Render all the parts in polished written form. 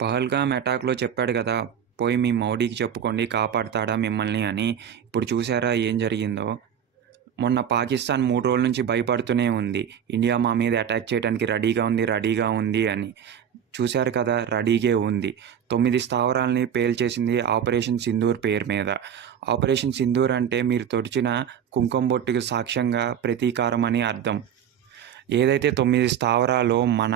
పహల్గామ్ అటాక్‌లో చెప్పాడు గదా! పోయి మీ మోడీకి చెప్పుకోండి కాపాడతాడా మిమ్మల్ని అని. ఇప్పుడు చూసారా ఏం జరిగిందో? మొన్న పాకిస్తాన్ 3 రోజుల నుంచి భయపడుతూనే ఉంది. ఇండియా మా మీద అటాక్ చేయడానికి రెడీగా ఉంది, రెడీగా ఉంది అని. చూసారు కదా! రెడీగే ఉంది. 9 స్థావరాల్ని పేల్చేసింది ఆపరేషన్ సింధూర్ పేరు మీద. ఆపరేషన్ సింధూర్ అంటే మీరు తుడిచిన కుంకుమ బొట్టుకి సాక్ష్యంగా ప్రతీకారం అని అర్థం. ఏదైతే 9 స్థావరాలు మన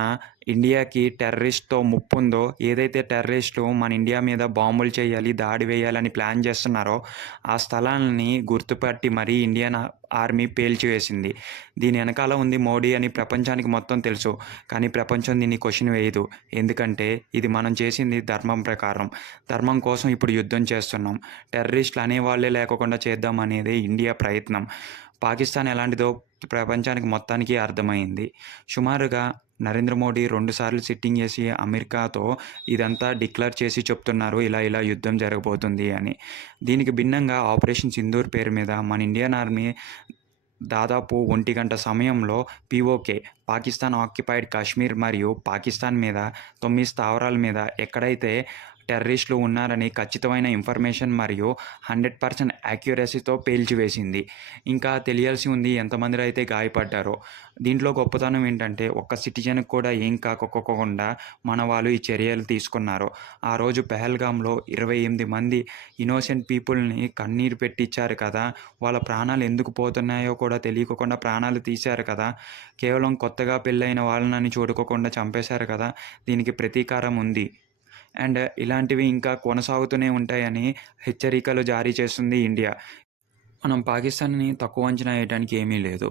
ఇండియాకి టెర్రరిస్ట్‌తో ముప్పుందో, ఏదైతే టెర్రరిస్టులు మన ఇండియా మీద బాంబులు చేయాలి, దాడి వేయాలని ప్లాన్ చేస్తున్నారో, ఆ స్థలాల్ని గుర్తుపట్టి మరీ ఇండియన్ ఆర్మీ పేల్చివేసింది. దీని ఎనకాల ఉంది మోడీ అని ప్రపంచానికి మొత్తం తెలుసు. కానీ ప్రపంచం దీన్ని క్వెషన్ వేయదు. ఎందుకంటే ఇది మనం చేసింది ధర్మం ప్రకారం. ధర్మం కోసం ఇప్పుడు యుద్ధం చేస్తున్నాం. టెర్రరిస్టులు అనేవాళ్ళే లేకోకుండా చేద్దామనేదే ఇండియా ప్రయత్నం. పాకిస్తాన్ ఎలాంటిదో ప్రపంచానికి మొత్తానికి అర్థమైంది. సుమారుగా నరేంద్ర మోడీ 2 సార్లు సిట్టింగ్ చేసి అమెరికాతో ఇదంతా డిక్లేర్ చేసి చెప్తున్నారు ఇలా ఇలా యుద్ధం జరగబోతుంది అని. దీనికి భిన్నంగా ఆపరేషన్ సింధూర్ పేరు మీద మన ఇండియన్ ఆర్మీ దాదాపు 1 గంట సమయంలో పీఓకే పాకిస్తాన్ ఆక్యుపైడ్ కాశ్మీర్ మరియు పాకిస్తాన్ మీద 9 స్థావరాల మీద ఎక్కడైతే టెర్రరిస్టులు ఉన్నారని ఖచ్చితమైన ఇన్ఫర్మేషన్ మరియు 100% యాక్యురసీతో పేల్చివేసింది. ఇంకా తెలియాల్సి ఉంది ఎంతమంది అయితే గాయపడ్డారో. దీంట్లో గొప్పతనం ఏంటంటే ఒక్క సిటిజన్‌కి కూడా ఏం కాకోకుండా మన వాళ్ళు ఈ చర్యలు తీసుకున్నారు. ఆ రోజు పెహల్గామ్‌లో 28 మంది ఇన్నోసెంట్ పీపుల్‌ని కన్నీరు పెట్టించారు కదా! వాళ్ళ ప్రాణాలు ఎందుకు పోతున్నాయో కూడా తెలియకోకుండా ప్రాణాలు తీశారు కదా! కేవలం కొత్తగా పెళ్ళైన వాళ్ళని చూడుకోకుండా చంపేశారు కదా! దీనికి ప్రతీకారం ఉంది. అండ్ ఇలాంటివి ఇంకా కొనసాగుతూనే ఉంటాయని హెచ్చరికలు జారీ చేస్తుంది ఇండియా. మనం పాకిస్తాన్‌ని తక్కువ అంచనా వేయడానికి ఏమీ లేదు.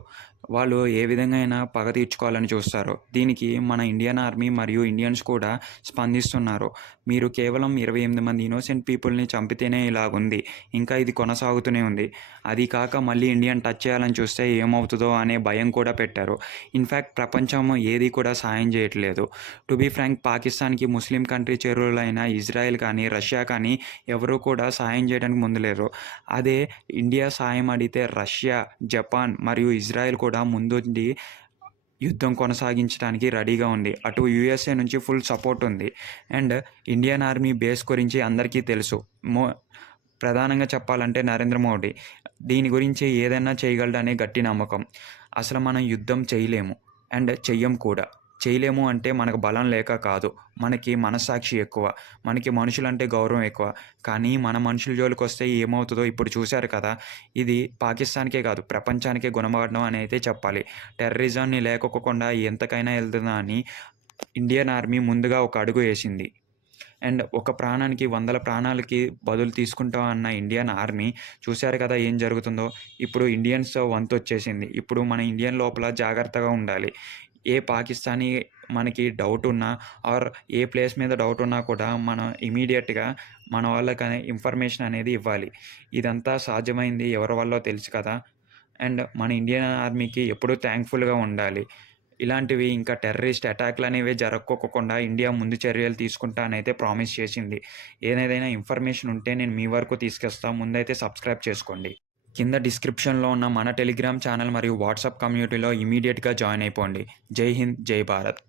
వాళ్ళు ఏ విధంగా అయినా పగ తీర్చుకోవాలని చూస్తారు. దీనికి మన ఇండియన్ ఆర్మీ మరియు ఇండియన్స్ కూడా స్పందిస్తున్నారు. మీరు కేవలం 28 మంది ఇన్నోసెంట్ పీపుల్‌ని చంపితేనే ఇలాగుంది. ఇంకా ఇది కొనసాగుతూనే ఉంది. అది కాక మళ్ళీ ఇండియాని టచ్ చేయాలని చూస్తే ఏమవుతదో అనే భయం కూడా పెట్టారు. ఇన్‌ఫాక్ట్ ప్రపంచం ఏది కూడా సాయం చేయట్లేదు. టు బీ ఫ్రాంక్ పాకిస్తాన్‌కి ముస్లిం కంట్రీ చెరువులైన ఇజ్రాయెల్ కానీ, రష్యా కానీ ఎవరు కూడా సాయం చేయడానికి ముందు లేరు. అదే ఇండియా సాయం అడిగితే రష్యా, జపాన్ మరియు ఇజ్రాయెల్ కూడా ముందుండి యుద్ధం కొనసాగించడానికి రెడీగా ఉంది. అటు యూఎస్ఏ నుంచి ఫుల్ సపోర్ట్ ఉంది. అండ్ ఇండియన్ ఆర్మీ బేస్ గురించి అందరికీ తెలుసు. మో ప్రధానంగా చెప్పాలంటే నరేంద్ర మోడీ. దీని గురించి ఏదైనా చేయగలడనే గట్టి నమ్మకం. అసలు మనం యుద్ధం చేయలేము. అండ్ చెయ్యం కూడా. చేయలేము అంటే మనకు బలం లేక కాదు. మనకి మనస్సాక్షి ఎక్కువ. మనకి మనుషులంటే గౌరవం ఎక్కువ. కానీ మన మనుషుల జోలికొస్తే ఏమవుతదో ఇప్పుడు చూశారు కదా! ఇది పాకిస్తాన్‌కే కాదు ప్రపంచానికే గుణపాఠం అని అయితే చెప్పాలి. టెర్రరిజంని లేకోకుండా ఎంతకైనా ఎళ్తుందా అని ఇండియన్ ఆర్మీ ముందుగా ఒక అడుగు ఏసింది. అండ్ ఒక ప్రాణానికి వందల ప్రాణాలకి బదులు తీసుకుంటాం అన్న ఇండియన్ ఆర్మీ చూశారు కదా ఏం జరుగుతుందో. ఇప్పుడు ఇండియన్స్ వంతొచ్చేసింది. ఇప్పుడు మన ఇండియన్ లోపల జాగ్రత్తగా ఉండాలి. ఏ పాకిస్తానీ మనకి డౌట్ ఉన్నా ఆర్ ఏ ప్లేస్ మీద డౌట్ ఉన్నా కూడా మనం ఇమ్మీడియేట్‌గా మన వాళ్ళకనే ఇన్ఫర్మేషన్ అనేది ఇవ్వాలి. ఇదంతా సాధ్యమైంది ఎవరి వల్లో తెలుసు కదా! అండ్ మన ఇండియన్ ఆర్మీకి ఎప్పుడూ థాంక్‌ఫుల్‌గా ఉండాలి. ఇలాంటివి ఇంకా టెర్రరిస్ట్ అటాక్‌లనేవి జరక్కోకుండా ఇండియా ముందు చర్యలు తీసుకుంటా అనైతే ప్రామిస్ చేసింది. ఏదేదైనా ఇన్ఫర్మేషన్ ఉంటే నేను మీ వరకు తీసుకొస్తా. ముందైతే సబ్స్క్రైబ్ చేసుకోండి. కింద డిస్క్రిప్షన్‌లో ఉన్న మన టెలిగ్రామ్ ఛానల్ మరియు వాట్సాప్ కమ్యూనిటీలో ఇమ్మీడియేట్‌గా జాయిన్ అయిపోండి. జై హింద్, జై భారత్.